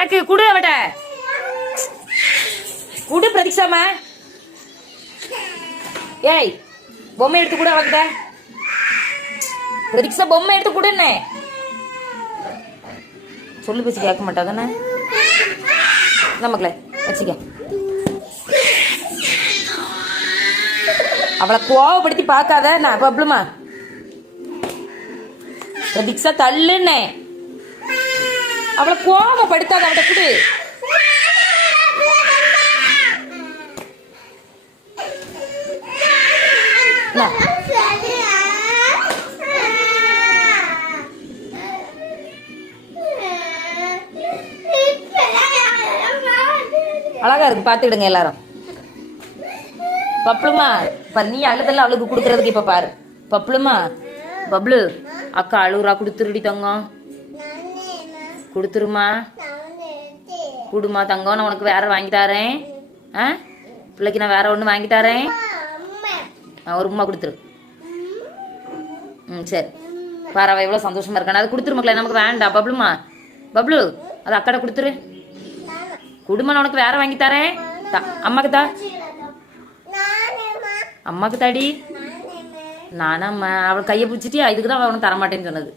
எனக்கு குடு அவட்ட குடு பிரதீக்ஷாமா. ஏய் பொம்மை எடுத்து கூட அவகிட்ட. பிரதீக்ஷா பொம்மை எடுத்து கூடனே சொல்லு பேச்சு கேட்க மாட்டாதானே. நமக்குல வச்சுக்க. அவளை கோவப்படுத்தி பார்க்காத. நான் பப்ளுமா பிரதீக்ஷா தள்ளுன்னே. அவளை கோவப்படுத்தாத. அவட்ட குடு. அழகா இருக்கு பாத்துக்கிடுங்க எல்லாரும். பப்ளுமா பாரு, நீ அழுதெல்லாம் அவளுக்கு கொடுக்கறதுக்கு இப்ப பாரு. பப்ளுமா பப்ளு அக்கா அழுகுறா, கொடுத்துருடி தங்கம். கொடுத்துருமா, குடுமா தங்கம். நான் உனக்கு வேற வாங்கி தரேன். பிள்ளைக்கு நான் வேற ஒன்று வாங்கி தரேன். ஒரு உமா கொடுத்துரு. சரி பாரு, அவ எவ்வளோ சந்தோஷமா இருக்கானு. அது கொடுத்துரு மக்களே, நமக்கு வேண்டாம். பப்ளுமா பப்ளு அது அக்காட கொடுத்துரு. குடுமா, நான் உனக்கு வேற வாங்கி தரேன். அம்மாக்கு தா. அம்மாக்கு தாடி. நானாம்மா அவள் கையை பிடிச்சிட்டியா? இதுக்கு தான் அவள் தரமாட்டேன்னு சொன்னது.